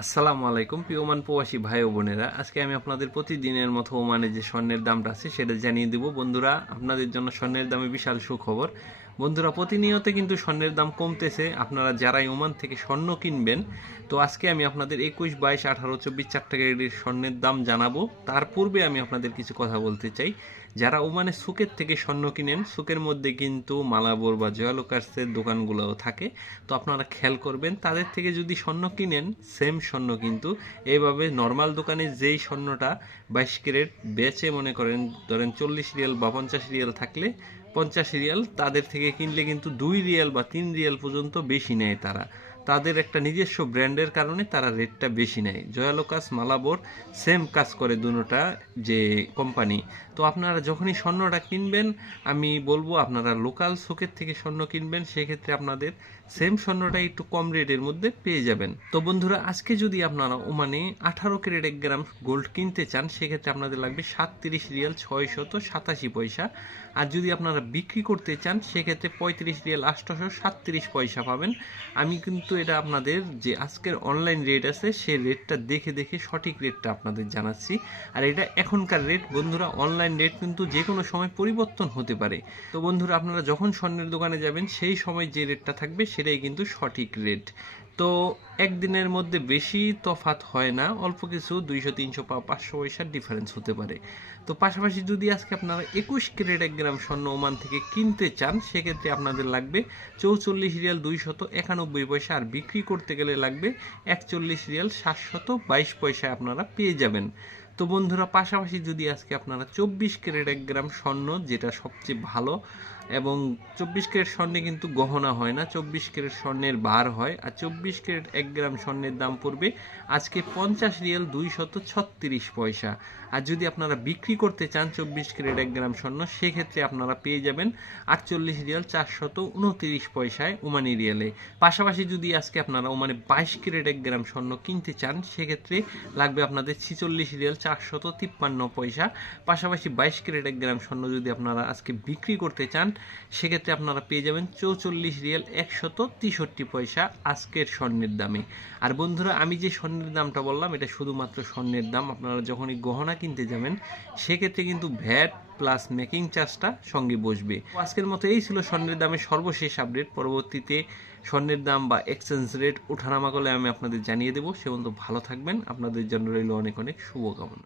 আসসালামু আলাইকুম প্রিয় ওমান প্রবাসী ভাই ও বোনেরা। আজকে আমি আপনাদের প্রতিদিনের মতো ওমানে যে স্বর্ণের দামটা আছে, সেটা জানিয়ে দেব। বন্ধুরা, আপনাদের জন্য স্বর্ণের দামে বিশাল সুখবর। বন্ধুরা, প্রতিনিয়ত কিন্তু স্বর্ণের দাম কমতেছে। আপনারা যারাই ওমান থেকে স্বর্ণ কিনবেন, তো আজকে আমি আপনাদের একুশ, বাইশ, আঠারো, চব্বিশ চারটা গ্রেডের স্বর্ণের দাম জানাব। তার পূর্বে আমি আপনাদের কিছু কথা বলতে চাই। যারা ওমানে সুকের থেকে স্বর্ণ কিনেন, সুকের মধ্যে কিন্তু মালাবোর বা জয়ালোকার্সের দোকানগুলোও থাকে। তো আপনারা খেয়াল করবেন, তাদের থেকে যদি স্বর্ণ কিনেন, সেম স্বর্ণ কিন্তু। এইভাবে নর্মাল দোকানে যেই স্বর্ণটা বাইশ ক্যারেট বেচে মনে করেন, ধরেন চল্লিশ রিয়াল বা পঞ্চাশ রিয়াল থাকলে পঞ্চাশ রিয়াল, তাদের থেকে কিনলে কিন্তু দুই রিয়াল বা তিন রিয়াল পর্যন্ত বেশি নেয় তারা। তাদের একটা নিজস্ব ব্র্যান্ডের কারণে তারা রেটটা বেশি নেয়। জয়ালোকাস, মালাবোর, সেম কাজ করে দুটোটা যে কোম্পানি। তো আপনারা যখনই স্বর্ণটা কিনবেন, আমি বলব আপনারা লোকাল শোকের থেকে স্বর্ণ কিনবেন, সেক্ষেত্রে আপনাদের সেম স্বর্ণটা একটু কম রেটের মধ্যে পেয়ে যাবেন। তো বন্ধুরা, আজকে যদি আপনারা ওমানে আঠারো ক্যারেট এক গ্রাম গোল্ড কিনতে চান, সেক্ষেত্রে আপনাদের লাগবে সাতত্রিশ রিয়াল ছয়শত সাতাশি পয়সা। আর যদি আপনারা বিক্রি করতে চান, সেক্ষেত্রে পঁয়ত্রিশ রিয়াল আটশোশো সাতত্রিশ পয়সা পাবেন। আমি কিন্তু এটা আপনাদের যে আজকের অনলাইন রেট আছে, সেই রেটটা দেখে দেখে সঠিক রেটটা আপনাদের জানাচ্ছি। আর এটা এখনকার রেট বন্ধুরা অনলাইন রেট কিন্তু যে কোনো সময় পরিবর্তন হতে পারে। তো বন্ধুরা, আপনারা যখন স্বর্ণের দোকানে যাবেন, সেই সময় যে রেটটা থাকবে, সেটাই কিন্তু সঠিক রেট তো একদিনের মধ্যে বেশি তফাত হয় না, অল্প কিছু দুইশো, তিনশো বা পাঁচশো পয়সার ডিফারেন্স হতে পারে। তো পাশাপাশি যদি আজকে আপনারা একুশ ক্যারেট এক গ্রাম স্বর্ণ ওমান থেকে কিনতে চান, সেক্ষেত্রে আপনাদের লাগবে চৌচল্লিশ রিয়াল দুইশত একানব্বই পয়সা, আর বিক্রি করতে গেলে লাগবে একচল্লিশ রিয়াল সাতশত বাইশ পয়সায় আপনারা পেয়ে যাবেন। তো বন্ধুরা, পাশাপাশি যদি আজকে আপনারা চব্বিশ ক্যারেট এক গ্রাম স্বর্ণ, যেটা সবচেয়ে ভালো, এবং চব্বিশ ক্যারেট স্বর্ণে কিন্তু গহনা হয় না, চব্বিশ ক্যারেট স্বর্ণের বার হয়, আর চব্বিশ ক্যারেট এক গ্রাম স্বর্ণের দাম পড়বে আজকে পঞ্চাশ রিয়াল দুইশত ছত্রিশ পয়সা। আর যদি আপনারা বিক্রি করতে চান চব্বিশ ক্যারেট এক গ্রাম স্বর্ণ, সেক্ষেত্রে আপনারা পেয়ে যাবেন আটচল্লিশ রিয়াল চারশত উনতিরিশ পয়সায় ওমানি রিয়ালে। পাশাপাশি যদি আজকে আপনারা ওমানে বাইশ ক্যারেট এক গ্রাম স্বর্ণ কিনতে চান, সেক্ষেত্রে লাগবে আপনাদের ছিচল্লিশ রিয়াল চারশত তিপ্পান্ন পয়সা। পাশাপাশি বাইশ ক্যারেট এক গ্রাম স্বর্ণ যদি আপনারা আজকে বিক্রি করতে চান, সেক্ষেত্রে আপনারা পেয়ে যাবেন চৌচল্লিশ রিয়াল একশত তেষট্টি পয়সা আজকের স্বর্ণের দামে। আর বন্ধুরা, আমি যে স্বর্ণের দামটা বললাম, এটা শুধুমাত্র স্বর্ণের দাম। আপনারা যখনই গহনা কিনতে যাবেন, সেক্ষেত্রে কিন্তু ভ্যাট প্লাস মেকিং চার্জটা সঙ্গে বসবে। আজকের মতো এই ছিল স্বর্ণের দামের সর্বশেষ আপডেট। পরবর্তীতে স্বর্ণের দাম বা এক্সচেঞ্জ রেট, ওঠানামা করলে আমি আপনাদের জানিয়ে দেবো। সে পর্যন্ত ভালো থাকবেন। আপনাদের জন্য রইল অনেক অনেক শুভকামনা।